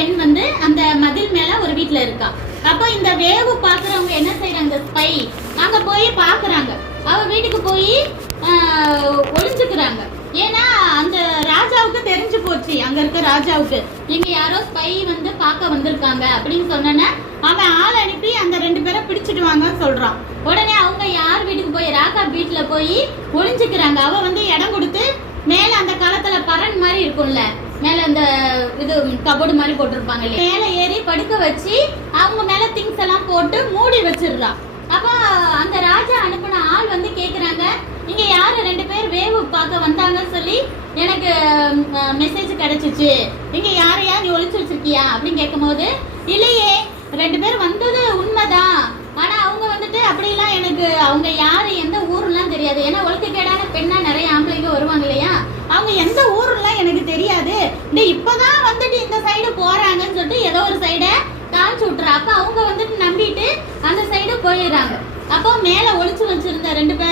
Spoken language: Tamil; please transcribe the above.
பெண் வந்து அந்த மதில் மேல ஒரு வீட்டுல இருக்கா. அப்போ இந்த வேவு பாக்குறவங்க என்ன செய்யறாங்க, இந்த ஸ்பை அங்க போய் பாக்குறாங்க. அவ வீட்டுக்கு போய் ஒளிஞ்சுக்கிறாங்க. ஏன்னா அந்த ராஜாவுக்கு தெரிஞ்சு போச்சு, அங்க இருக்க ராஜாவுக்கு இங்க யாரோ ஸ்பை வந்து பார்க்க வந்திருக்காங்க அப்படின்னு சொன்னோன்னே அவன் ஆள் அனுப்பி அந்த 2 பேரை பிடிச்சிட்டு வாங்கன்னு சொல்றான். உடனே அவங்க யார் வீட்டுக்கு போய் ராகா வீட்டுல போய் ஒளிஞ்சுக்கிறாங்க. அவ வந்து இடம் கொடுத்து மேல அந்த காலத்துல பரன் மாதிரி இருக்கும்ல, மேல அந்த இது கபோர்டு மாதிரி போட்டிருப்பாங்க, மேல ஏறி படுக்க வச்சு அவங்க மேல திங்ஸ் எல்லாம் போட்டு மூடி வச்சிடுறான். அப்ப அந்த ராஜா அனுப்பின ஆள் வந்து கேக்குறாங்க, இங்க யாரு 2 பேர் வேவு பார்க்க வந்தாங்கன்னு சொல்லி எனக்கு மெசேஜ் கிடைச்சிச்சு, இங்க யாரையா நீ ஒளிச்சு வச்சிருக்கியா அப்படின்னு கேட்கும் போது, இல்லையே 2 பேர் வந்தது உண்மைதான், ஆனா அவங்க வந்துட்டு அப்படிலாம் எனக்கு அவங்க யாரு எந்த ஊர்லாம் தெரியாது. ஏன்னா ஒழுக்கக்கேடான பெண்ணா நிறைய ஆம்பளைங்க வருவாங்க இல்லையா, அவங்க எந்த ஊர்லாம் எனக்கு தெரியாது, இப்பதான் வந்துட்டு இந்த சைடு போறாங்கன்னு சொல்லிட்டு ஏதோ ஒரு சைடை காமிச்சு விட்டுறா. அப்ப அவங்க வந்துட்டு நம்பிட்டு அந்த சைடு போயிடுறாங்க. அப்போ மேல ஒளிச்சு வச்சிருந்த 2 பேர்